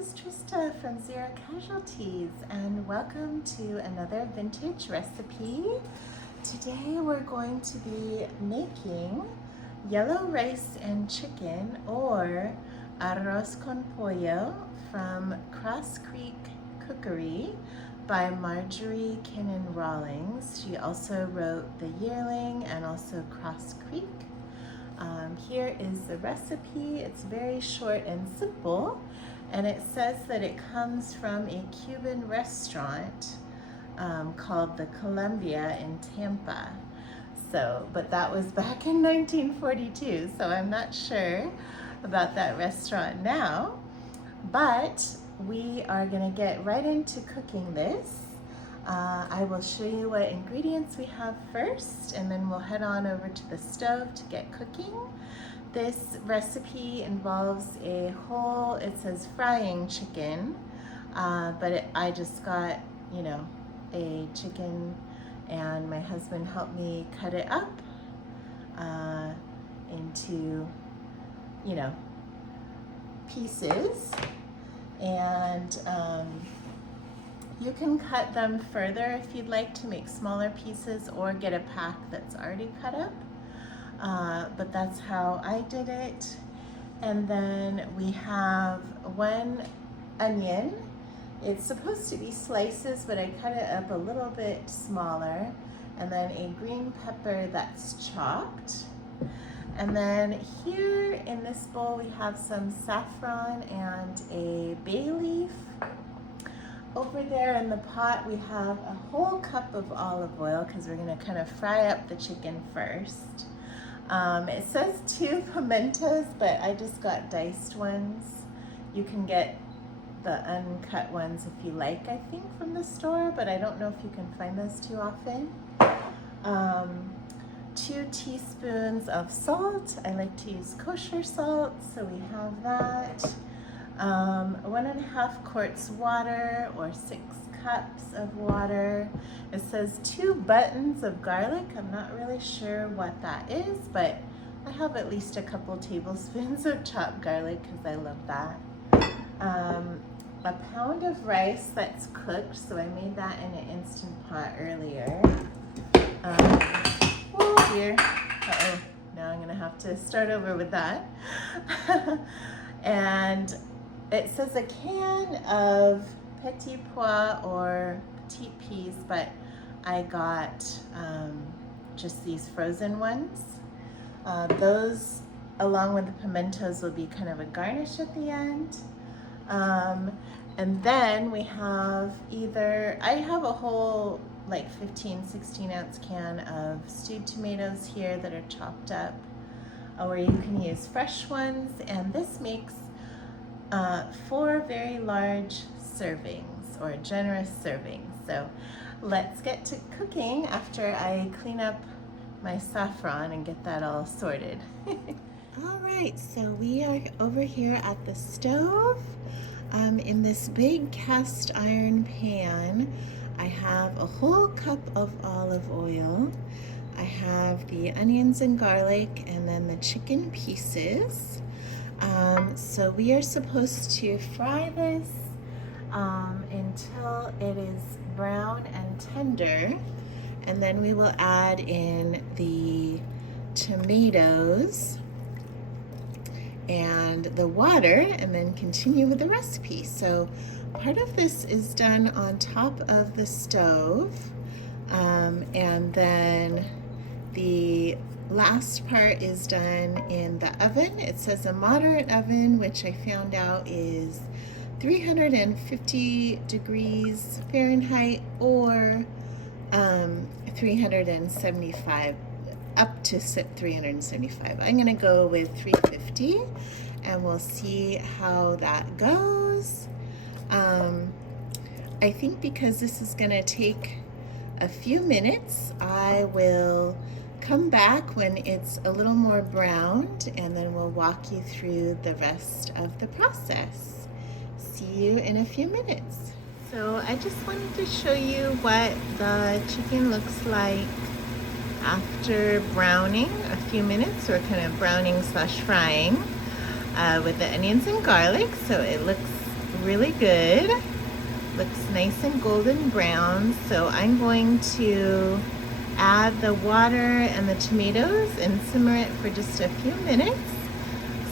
is Trista from Zero Casualties, and welcome to another vintage recipe. Today we're going to be making yellow rice and chicken, or arroz con pollo, from Cross Creek Cookery by Marjorie Kinnan Rawlings. She also wrote The Yearling and also Cross Creek. Here is the recipe. It's very short and simple, and it says that it comes from a Cuban restaurant called the Columbia in Tampa. But that was back in 1942, so I'm not sure about that restaurant now. But we are gonna get right into cooking this. I will show you what ingredients we have first, and then we'll head on over to the stove to get cooking. This recipe involves a whole, it says frying chicken, but I just got, a chicken, and my husband helped me cut it up into, pieces. And you can cut them further if you'd like to make smaller pieces, or get a pack that's already cut up. But that's how I did it. And then we have one onion. It's supposed to be slices, but I cut it up a little bit smaller. And then a green pepper that's chopped. And then here in this bowl we have some saffron and a bay leaf. Over there in the pot we have a whole cup of olive oil, because we're going to kind of fry up the chicken first. It says 2 pimentos, but I just got diced ones. You can get the uncut ones if you like, I think, from the store, but I don't know if you can find those too often. 2 teaspoons of salt. I like to use kosher salt, so we have that. 1.5 quarts water, or 6 cups of water. It says 2 buttons of garlic. I'm not really sure what that is, but I have at least a couple tablespoons of chopped garlic because I love that. A pound of rice that's cooked, so I made that in an Instant Pot earlier. Oh dear. Uh-oh. Now I'm gonna have to start over with that. And it says a can of petit pois, or petite peas, but I got just these frozen ones. Those, along with the pimentos, will be kind of a garnish at the end. And then we have I have a whole 15-16 ounce can of stewed tomatoes here that are chopped up, or you can use fresh ones, and this makes 4 very large servings, or generous servings. So let's get to cooking after I clean up my saffron and get that all sorted. All right, so we are over here at the stove. In this big cast iron pan, I have a whole cup of olive oil. I have the onions and garlic, and then the chicken pieces. So we are supposed to fry this until it is brown and tender, and then we will add in the tomatoes and the water, and then continue with the recipe. So part of this is done on top of the stove, and then the last part is done in the oven. It says a moderate oven, which I found out is 350 degrees Fahrenheit, or 375, up to 375. I'm gonna go with 350, and we'll see how that goes. I think because this is gonna take a few minutes, I will come back when it's a little more browned, and then we'll walk you through the rest of the process. See you in a few minutes. So I just wanted to show you what the chicken looks like after browning a few minutes, or kind of browning / frying with the onions and garlic. So it looks really good. Looks nice and golden brown. So I'm going to add the water and the tomatoes and simmer it for just a few minutes.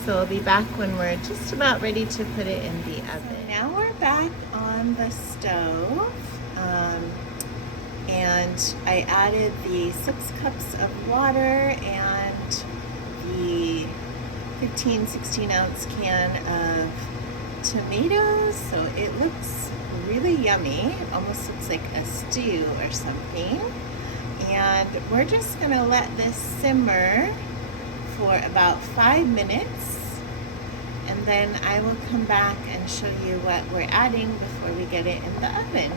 So I'll be back when we're just about ready to put it in the oven. So now we're back on the stove. And I added the 6 cups of water and the 16 ounce can of tomatoes. So it looks really yummy. It almost looks like a stew or something. And we're just gonna let this simmer for about 5 minutes. And then I will come back and show you what we're adding before we get it in the oven.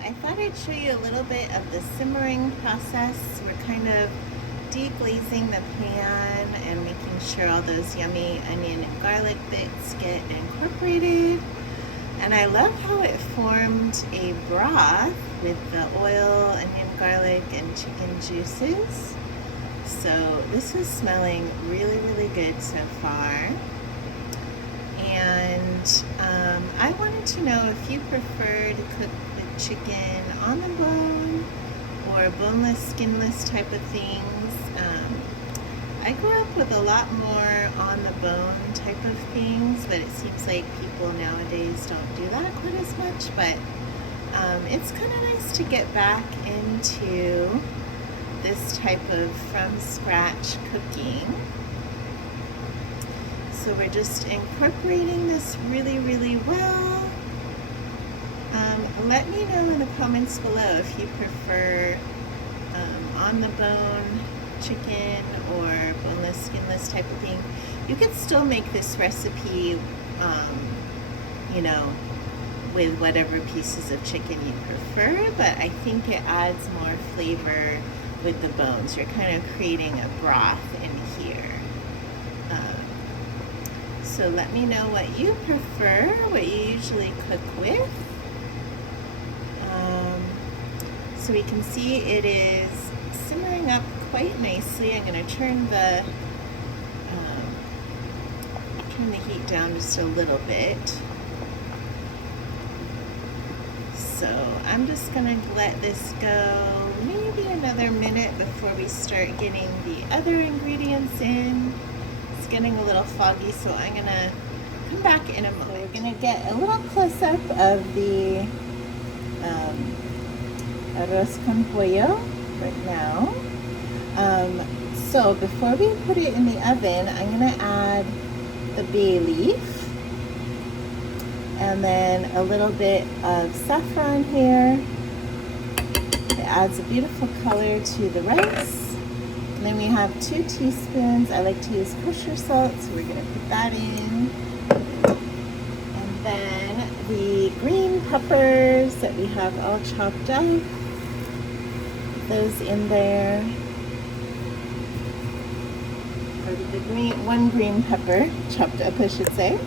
I thought I'd show you a little bit of the simmering process. We're kind of deglazing the pan and making sure all those yummy onion and garlic bits get incorporated. And I love how it formed a broth with the oil, onion, garlic, and chicken juices. So this is smelling really, really good so far. And I wanted to know if you prefer to cook chicken on the bone or boneless, skinless type of things. I grew up with a lot more on the bone type of things, but it seems like people nowadays don't do that quite as much. But it's kind of nice to get back into this type of from scratch cooking. So we're just incorporating this really, really well. Let me know in the comments below if you prefer on the bone chicken or boneless, skinless type of thing. You could still make this recipe, you know, with whatever pieces of chicken you prefer, but I think it adds more flavor with the bones. You're kind of creating a broth in here. So let me know what you prefer, what you usually cook with. So we can see it is simmering up quite nicely. I'm going to turn the heat down just a little bit. So I'm just going to let this go maybe another minute before we start getting the other ingredients in. It's getting a little foggy, so I'm going to come back in a moment. So we're going to get a little close-up of the arroz con pollo right now. So before we put it in the oven, I'm going to add the bay leaf and then a little bit of saffron here. It adds a beautiful color to the rice. And then we have 2 teaspoons. I like to use kosher salt, so we're going to put that in. And then the green peppers that we have all chopped up, those in there. Or the one green pepper chopped up, I should say.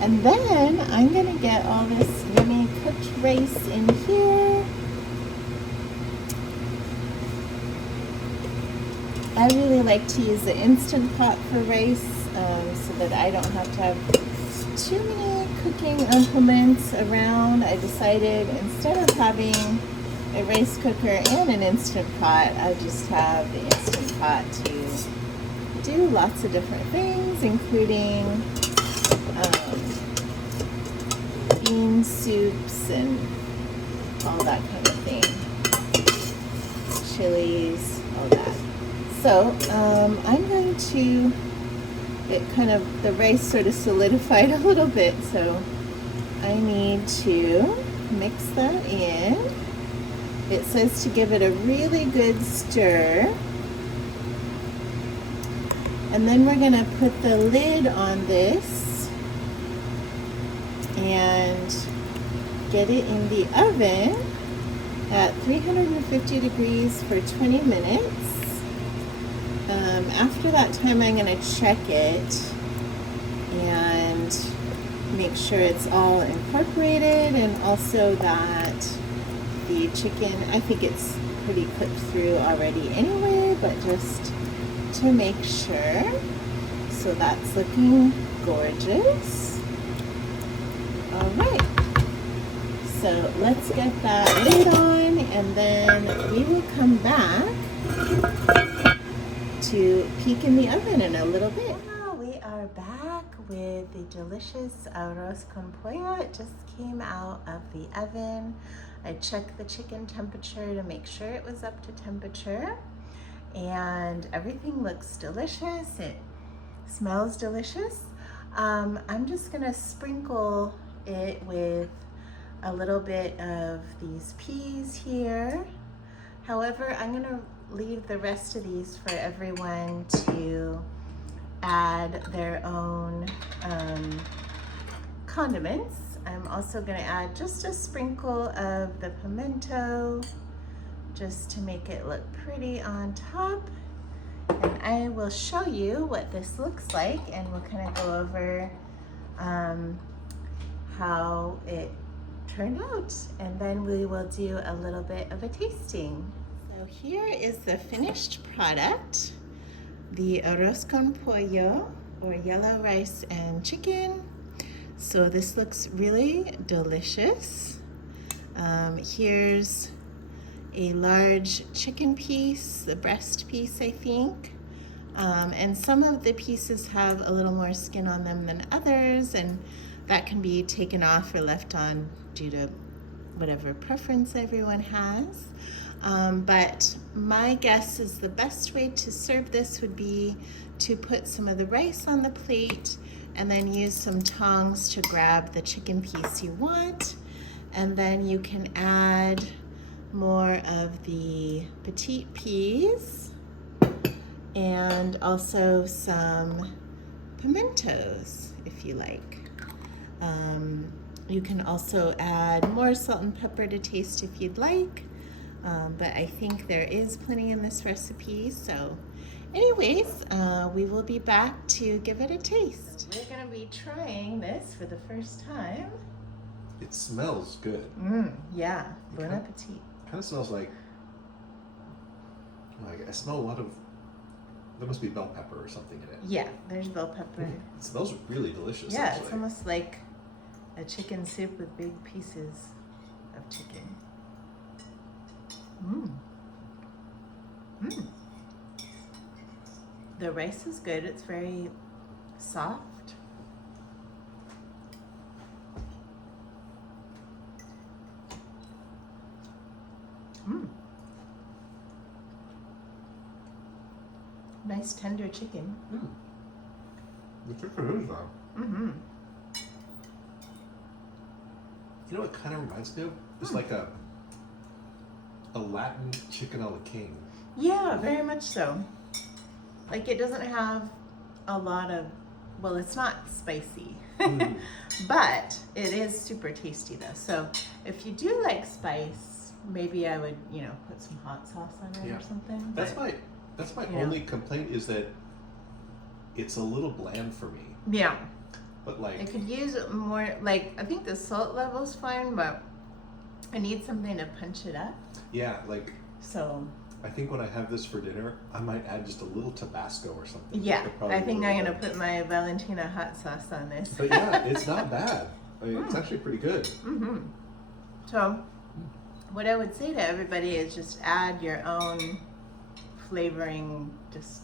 And then I'm going to get all this yummy cooked rice in here. I really like to use the Instant Pot for rice so that I don't have to have too many cooking implements around. I decided instead of having a rice cooker and an Instant Pot, I just have the Instant Pot to do lots of different things, including bean soups and all that kind of thing, chilies, all that. So I'm going to get the rice sort of solidified a little bit, so I need to mix that in. It says to give it a really good stir. And then we're going to put the lid on this and get it in the oven at 350 degrees for 20 minutes. After that time, I'm going to check it and make sure it's all incorporated, and also that the chicken, I think it's pretty cooked through already anyway, but just to make sure. So that's looking gorgeous. So let's get that lid on, and then we will come back to peek in the oven in a little bit. Wow, we are back with the delicious arroz con pollo. It just came out of the oven. I checked the chicken temperature to make sure it was up to temperature, and everything looks delicious. It smells delicious. I'm just gonna sprinkle it with a little bit of these peas here. However, I'm gonna leave the rest of these for everyone to add their own condiments. I'm also gonna add just a sprinkle of the pimento just to make it look pretty on top. And I will show you what this looks like, and we'll kind of go over how it turned out, and then we will do a little bit of a tasting. So here is the finished product, the arroz con pollo, or yellow rice and chicken. So this looks really delicious. Here's a large chicken piece, the breast piece, I think. And some of the pieces have a little more skin on them than others, and that can be taken off or left on due to whatever preference everyone has. But my guess is the best way to serve this would be to put some of the rice on the plate and then use some tongs to grab the chicken piece you want. And then you can add more of the petite peas and also some pimentos if you like. You can also add more salt and pepper to taste if you'd like, but I think there is plenty in this recipe. So anyways, we will be back to give it a taste. We're gonna be trying this for the first time. It smells good. Yeah, bon appetit. Kind of smells like I smell a lot of, there must be bell pepper or something in it. Yeah, there's bell pepper. It smells really delicious. Yeah, actually. it's almost like a chicken soup with big pieces of chicken. The rice is good. It's very soft. Nice tender chicken. The chicken is though. You know what kind of reminds me of? It's like a Latin chicken a la king. Yeah, very much so. Like it doesn't have a lot of, well, it's not spicy, but it is super tasty though. So if you do like spice, maybe I would, put some hot sauce on it or something. That's my only complaint is that it's a little bland for me. Yeah. But like, I could use more, I think the salt level's fine, but I need something to punch it up. Yeah, So. I think when I have this for dinner, I might add just a little Tabasco or something. Yeah, I think I'm gonna put my Valentina hot sauce on this. But yeah, it's not bad. I mean, it's actually pretty good. So, what I would say to everybody is just add your own flavoring, just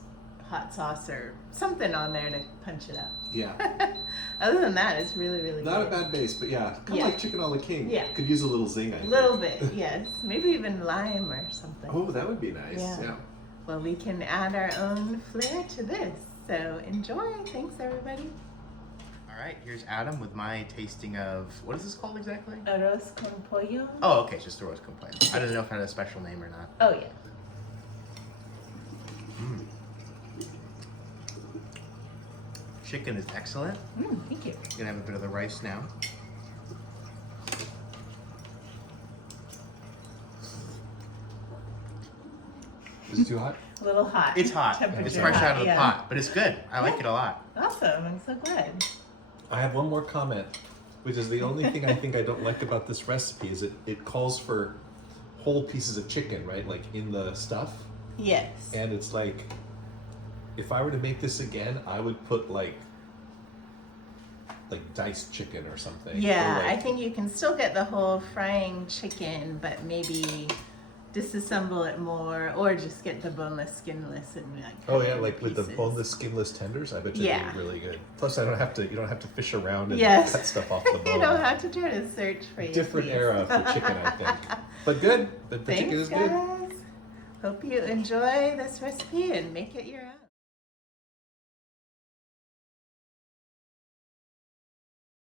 hot sauce or something on there to punch it up. Yeah. Other than that, it's really, really not good. a bad base, but yeah, kind of like chicken a la king. Yeah. Could use a little zing, I think. A little bit, yes. Maybe even lime or something. Oh, that would be nice. Yeah. Well, we can add our own flair to this. So enjoy. Thanks, everybody. All right, here's Adam with my tasting of, what is this called exactly? Arroz con pollo. Oh, okay, it's just arroz con pollo. I didn't know if it had a special name or not. Oh, yeah. Chicken is excellent. Thank you. Gonna have a bit of the rice now. Is it too hot? A little hot. It's hot. It's fresh out of the pot, but it's good. I like it a lot. Awesome. I'm so glad. I have one more comment, which is the only thing I think I don't like about this recipe is it calls for whole pieces of chicken, right? Like in the stuff. Yes. And it's like, if I were to make this again, I would put like like diced chicken or something. Yeah, Or like, I think you can still get the whole frying chicken, but maybe disassemble it more, or just get the boneless, skinless, and like. oh cut it yeah, into like with the pieces. boneless, skinless tenders. I bet you Yeah. they're really good. Plus, you don't have to fish around and Yes. cut stuff off the bone. You don't have to try to search for your Different piece. era for chicken, I think. But good. The chicken Thanks, is good. guys. Hope you enjoy this recipe and make it your own.